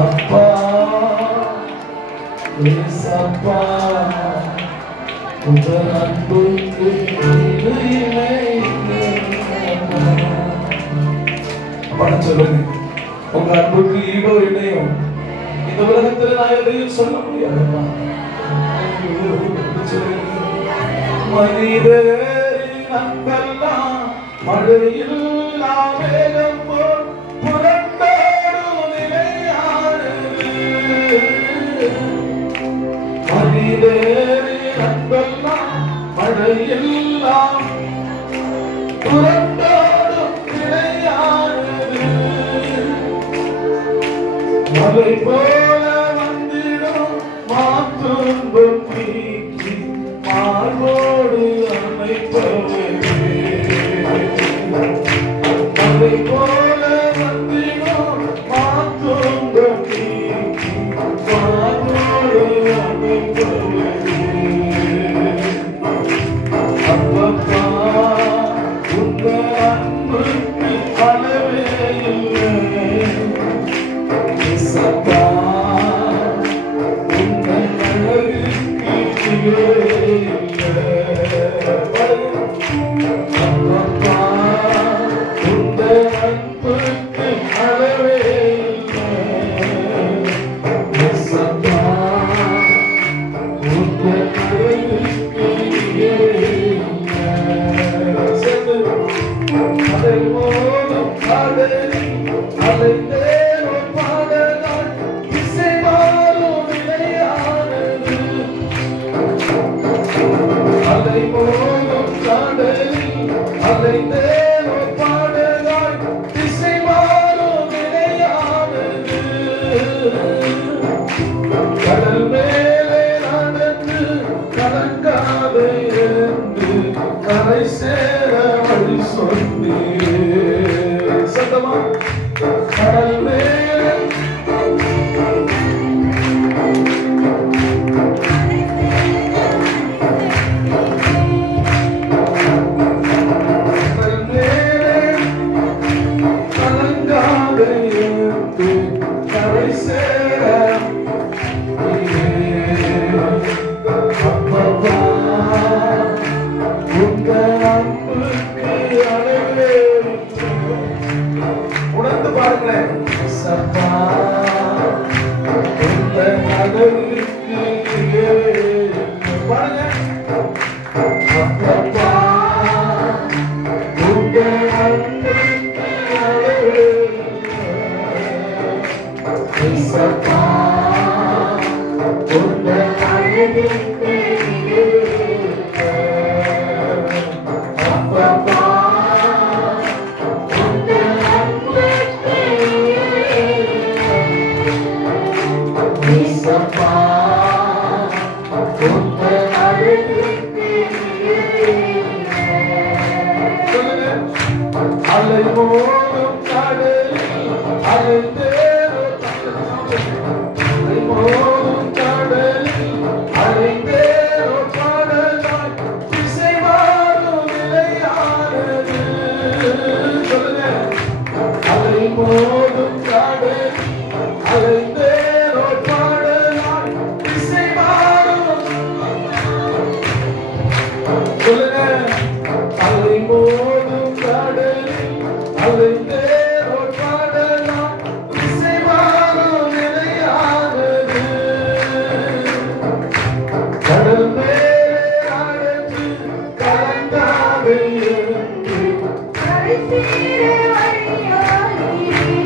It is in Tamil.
அப்பா ஏசப்பா உங்க அன்புக்கு ஈடு இல்லை. அப்பா சொல்லுங்க, உங்க அன்புக்கு ஈடோ இல்லையோ இந்த உலகத்தில் நான் எதையும் சொல்ல முடியாதுப்பா. மனிதரின் அன்பெல்லாம் மழையில் வேகம் போல் புரண்டோடும் நிலையானது. மனிதரின் அன்பெல்லாம் மழையில் புரண்டோடும் நிலையானது. மலை போல வந்திடும் மாற்றும்பம் நீக்கி மார்போடு அமைப்பவரே. மலை போல வந்திடும் மாற்றும்பம் நீக்கி மார்போடு அமைப்பவரே. அப்பப்பா உங்க அன்புக்கு அளவே இல்லை. ஏசப்பா உங்க அழகுக்கு ஈடே இல்லை. அப்பப்பா உங்க அன்புக்கு அளவே இல்லை. ஏசப்பா உங்க அழகுக்கு ஈடே இல்லை. அதை போதும் காதலி அலைந்தேனும் பாடலால் இசைவாரும் நிலையானது. அலை போதும் காதலி அலைந்தேனும் பாடலால் இசைவாரும் நிலையானது. கடல் மேலே நடந்து கலங்காத என்று கரை சேர வழி சொன்னீரே. சத்தமா கடல் மேலே கலங்காத என்று கரை சேர அப்பப்பா உங்க அன்புக்கு அளவே உணர்ந்து பாருங்களேன். சப்பா உங்க அழகுக்கு பாருங்க. அப்பப்பா உங்க அன்புக்கு அளவே சப்பா உங்க அழகுக்கு அப்பப்பா ஏசப்பா உங்க அழகுக்கு அலை மோதும் கடலில் அலைந்தேனும் அலை மோதும் கடலில் அலைந்தேனும் பாடலாய் இசைவாரும் நிலையானது. சொல்லுங்க, அலை மோதும் கடலில் அலைந்தேனும் பாடலாய் இசைவாரும். சொல்லுங்க, அலை மோதும் கடலில் அலைந்தேனும் பாடலாய் இசைவாரும் நிலையானது. கடல் மேலே அழைத்து கலங்காத என்று கரை சேர வழியாகிறீர்.